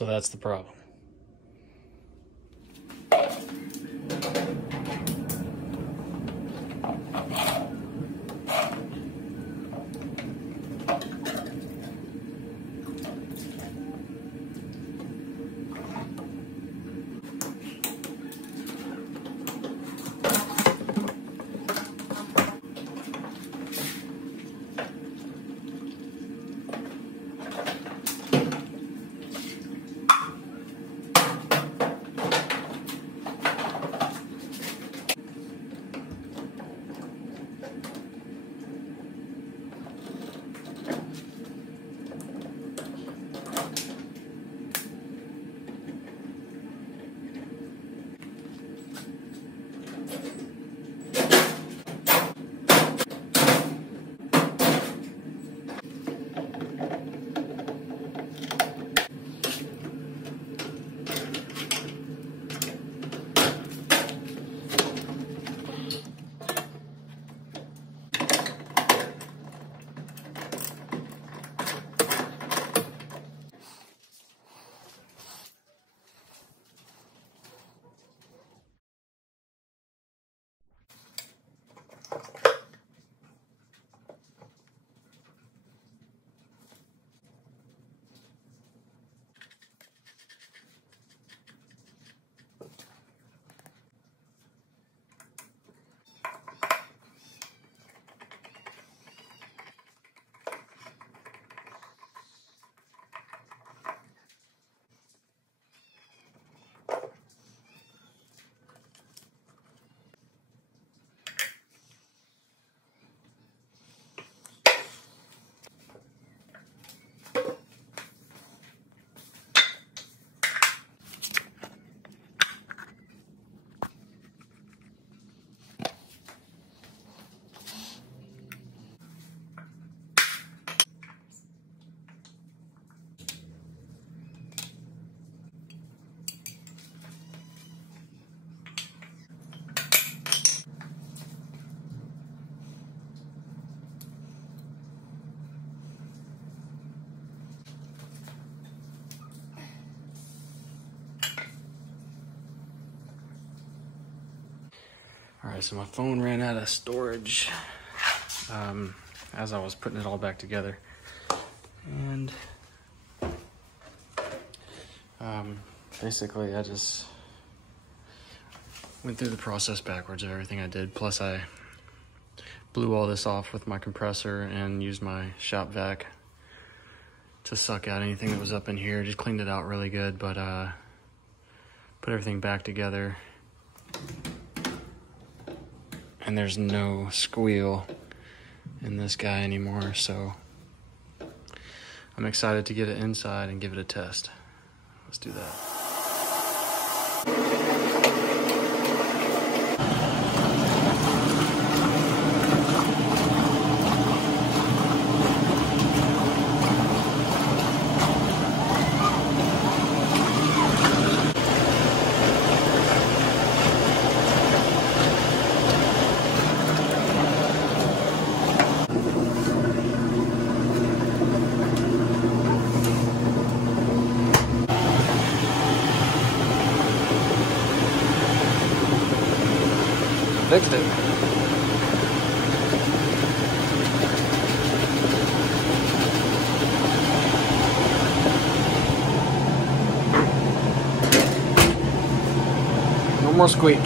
So that's the problem. Alright, so my phone ran out of storage as I was putting it all back together. And basically I just went through the process backwards of everything I did. Plus I blew all this off with my compressor and used my shop vac to suck out anything that was up in here. Just cleaned it out really good, but put everything back together. And there's no squeal in this guy anymore, so I'm excited to get it inside and give it a test. Let's do that. Fixed it. No more squeak.